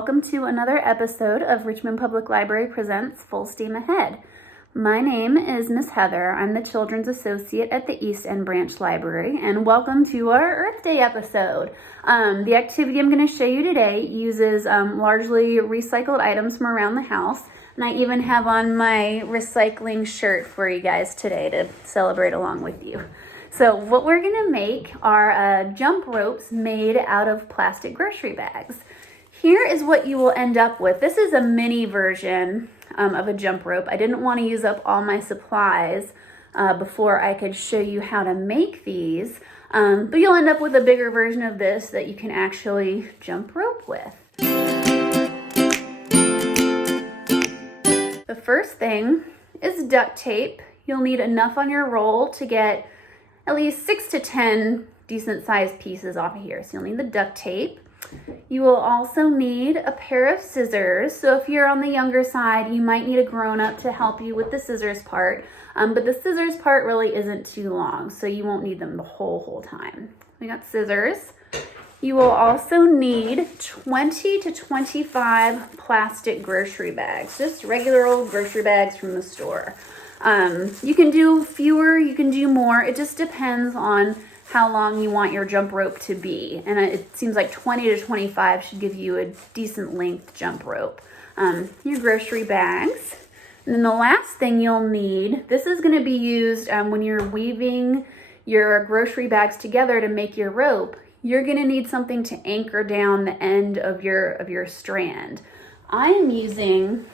welcome to another episode of Richmond Public Library Presents Full Steam Ahead. My name is Miss Heather. I'm the Children's Associate at the East End Branch Library, and welcome to our Earth Day episode. The activity I'm going to show you today uses largely recycled items from around the house, and I even have on my recycling shirt for you guys today to celebrate along with you. So what we're going to make are jump ropes made out of plastic grocery bags. Here is what you will end up with. This is a mini version of a jump rope. I didn't want to use up all my supplies before I could show you how to make these, but you'll end up with a bigger version of this that you can actually jump rope with. The first thing is duct tape. You'll need enough on your roll to get at least 6 to 10 decent sized pieces off of here. So you'll need the duct tape. You will also need a pair of scissors. So if you're on the younger side, you might need a grown-up to help you with the scissors part. But the scissors part really isn't too long, so you won't need them the whole time. We got scissors. You will also need 20 to 25 plastic grocery bags, just regular old grocery bags from the store. You can do fewer, you can do more. It just depends on how long you want your jump rope to be. And it seems like 20 to 25 should give you a decent length jump rope. Your grocery bags. And then the last thing you'll need, this is going to be used when you're weaving your grocery bags together to make your rope. You're going to need something to anchor down the end of your strand. I am using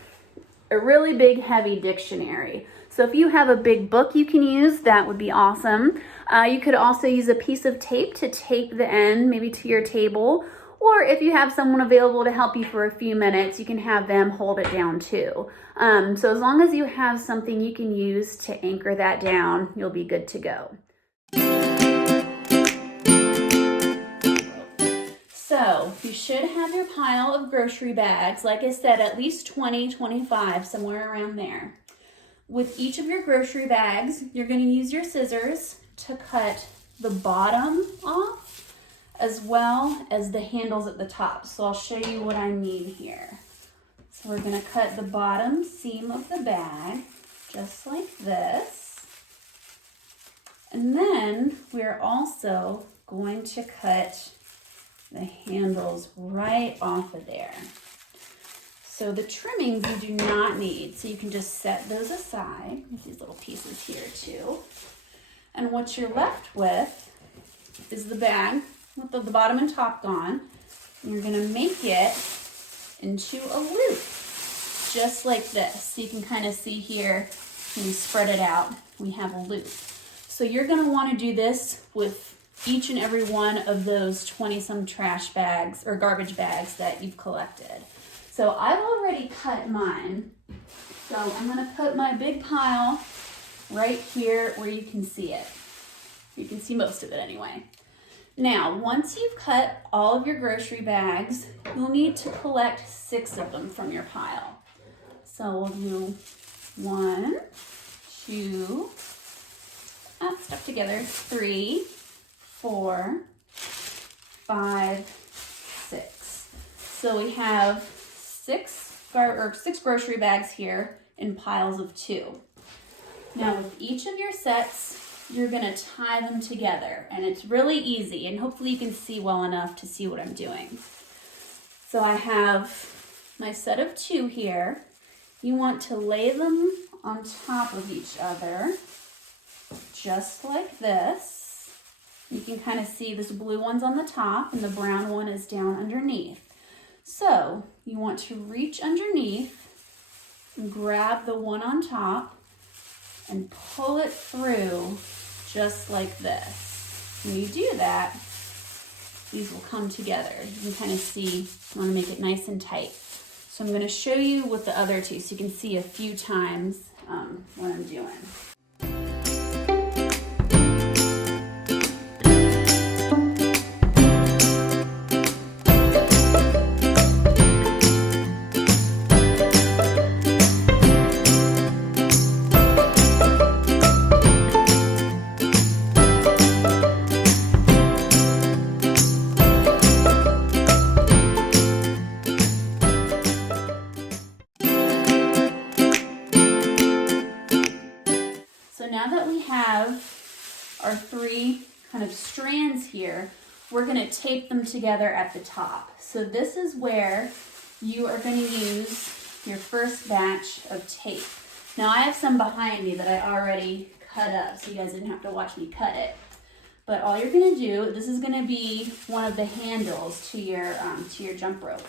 a really big heavy dictionary. So if you have a big book you can use, that would be awesome. You could also use a piece of tape to tape the end, maybe to your table. Or if you have someone available to help you for a few minutes, you can have them hold it down too. So as long as you have something you can use to anchor that down, you'll be good to go. So you should have your pile of grocery bags, like I said, at least 20, 25, somewhere around there. With each of your grocery bags, you're going to use your scissors to cut the bottom off as well as the handles at the top. So I'll show you what I mean here. So we're going to cut the bottom seam of the bag just like this. And then we're also going to cut the handles right off of there. So the trimmings you do not need, so you can just set those aside with these little pieces here too. And what you're left with is the bag with the bottom and top gone. And you're gonna make it into a loop, just like this. So you can kind of see here, when you spread it out, we have a loop. So you're gonna wanna do this with each and every one of those 20-some trash bags or garbage bags that you've collected. So I've already cut mine. So I'm going to put my big pile right here where you can see it. You can see most of it anyway. Now, once you've cut all of your grocery bags, you'll need to collect 6 of them from your pile. So we'll do 1, 2, stuck together, 3, 4, 5, 6. So we have 6 grocery bags here in piles of 2. Now with each of your sets, you're going to tie them together, and it's really easy, and hopefully you can see well enough to see what I'm doing. So I have my set of 2 here. You want to lay them on top of each other, just like this. You can kind of see this blue one's on the top and the brown one is down underneath. So you want to reach underneath and grab the one on top and pull it through just like this. When you do that, these will come together. You can kind of see, I want to make it nice and tight. So I'm going to show you with the other 2 so you can see a few times what I'm doing. So now that we have our 3 kind of strands here, we're going to tape them together at the top. So this is where you are going to use your first batch of tape. Now I have some behind me that I already cut up, so you guys didn't have to watch me cut it. But all you're going to do, this is going to be one of the handles to your jump rope.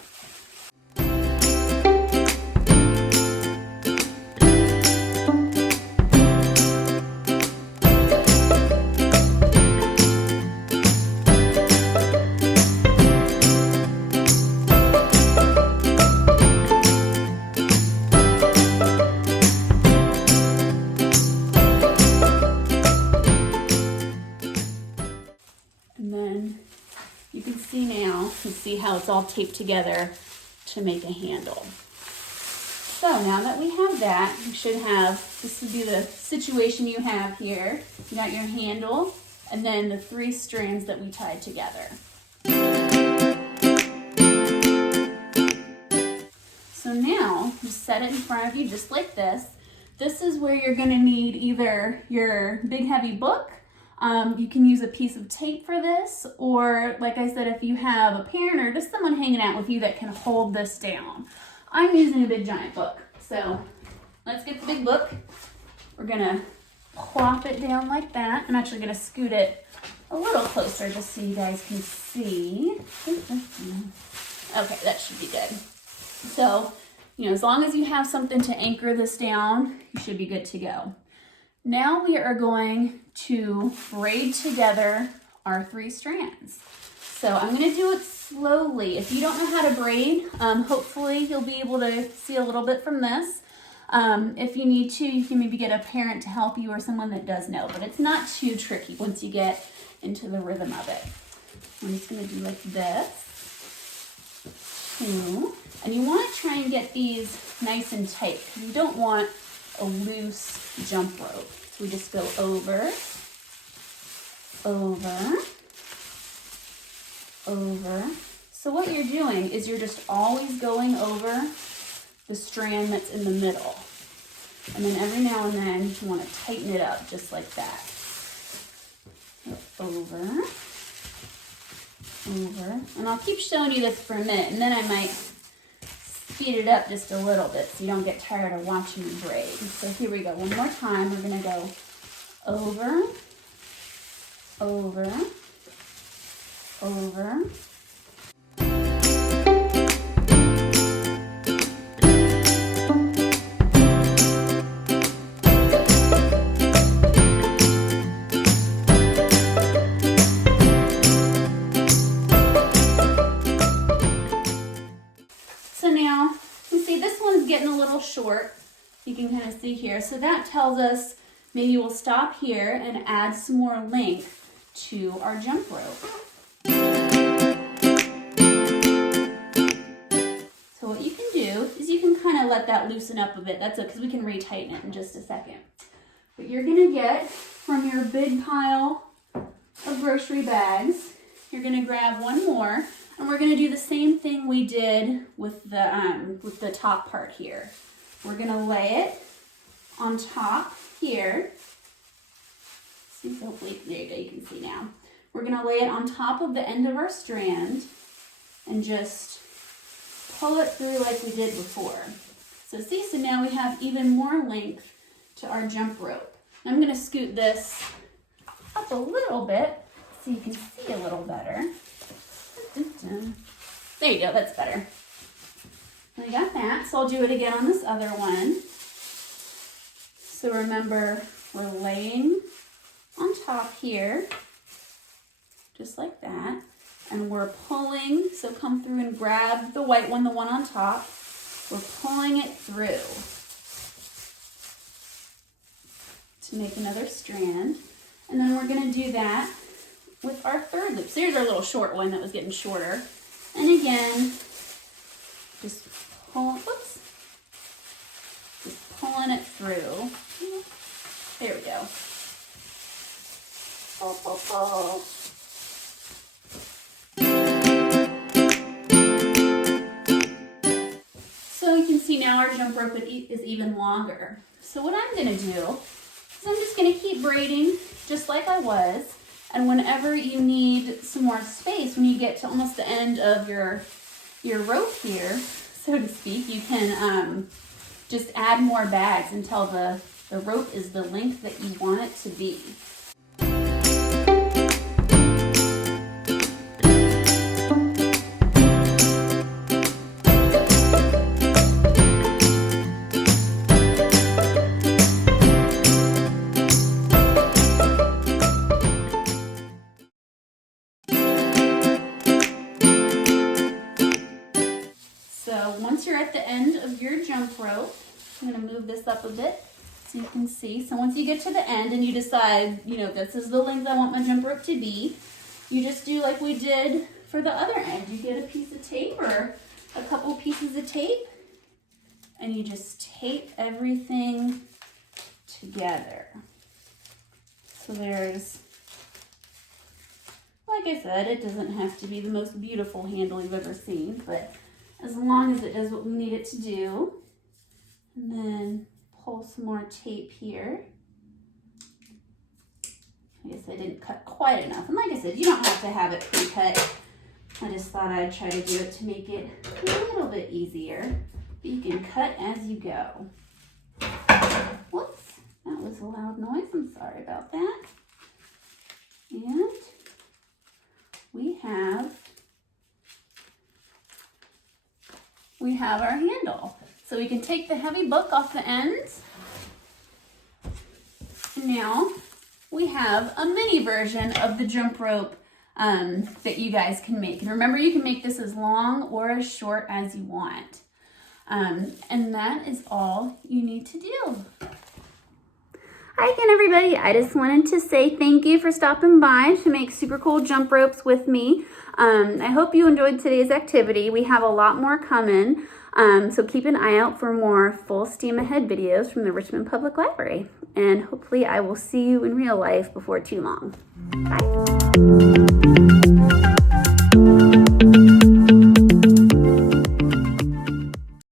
And then you can see now, you can see how it's all taped together to make a handle. So now that we have that, you should have, this would be the situation you have here. You got your handle and then the 3 strands that we tied together. So now, just set it in front of you just like this. This is where you're gonna need either your big heavy book. You can use a piece of tape for this, or like I said, if you have a parent or just someone hanging out with you that can hold this down. I'm using a big giant book. So let's get the big book. We're gonna plop it down like that. I'm actually gonna scoot it a little closer just so you guys can see. Okay, that should be good. So, as long as you have something to anchor this down, you should be good to go. Now we are going to braid together our 3 strands. So I'm going to do it slowly. If you don't know how to braid, hopefully you'll be able to see a little bit from this. If you need to, you can maybe get a parent to help you or someone that does know, but it's not too tricky once you get into the rhythm of it. I'm just going to do like this. 2. And you want to try and get these nice and tight because you don't want a loose jump rope. So we just go over, over, over. So what you're doing is you're just always going over the strand that's in the middle. And then every now and then you want to tighten it up just like that. So over, over. And I'll keep showing you this for a minute and then I might speed it up just a little bit so you don't get tired of watching me braid. So here we go. One more time. We're going to go over, over, over. So now, you see this one's getting a little short. You can kind of see here. So that tells us maybe we'll stop here and add some more length to our jump rope. So what you can do is you can kind of let that loosen up a bit. That's it, because we can retighten it in just a second. But you're going to get from your big pile of grocery bags, you're going to grab one more. And we're going to do the same thing we did with the top part here. We're going to lay it on top here. See, hopefully, there you go, you can see now. We're going to lay it on top of the end of our strand and just pull it through like we did before. So see, so now we have even more length to our jump rope. I'm going to scoot this up a little bit so you can see a little better. There you go, that's better. We got that, so I'll do it again on this other one. So remember, we're laying on top here, just like that, and we're pulling, so come through and grab the white one, the one on top. We're pulling it through to make another strand, and then we're going to do that with our third loop. So here's our little short one that was getting shorter. And again, just pulling it through. There we go. Pull, pull, pull. So you can see now our jump rope is even longer. So what I'm going to do is So I'm just gonna keep braiding just like I was. And whenever you need some more space, when you get to almost the end of your rope here, so to speak, you can just add more bags until the rope is the length that you want it to be. So once you're at the end of your jump rope, I'm going to move this up a bit so you can see. So once you get to the end and you decide, you know, this is the length I want my jump rope to be, you just do like we did for the other end. You get a piece of tape or a couple pieces of tape and you just tape everything together. So there's, like I said, it doesn't have to be the most beautiful handle you've ever seen, but as long as it does what we need it to do. And then pull some more tape here. I guess I didn't cut quite enough. And like I said, you don't have to have it pre-cut. I just thought I'd try to do it to make it a little bit easier. But you can cut as you go. Whoops, that was a loud noise. I'm sorry about that. And we have our handle. So we can take the heavy book off the ends. Now we have a mini version of the jump rope that you guys can make. And remember, you can make this as long or as short as you want. And that is all you need to do. Hi again, everybody. I just wanted to say thank you for stopping by to make super cool jump ropes with me. I hope you enjoyed today's activity. We have a lot more coming, so keep an eye out for more full steam ahead videos from the Richmond Public Library. And hopefully I will see you in real life before too long. Bye.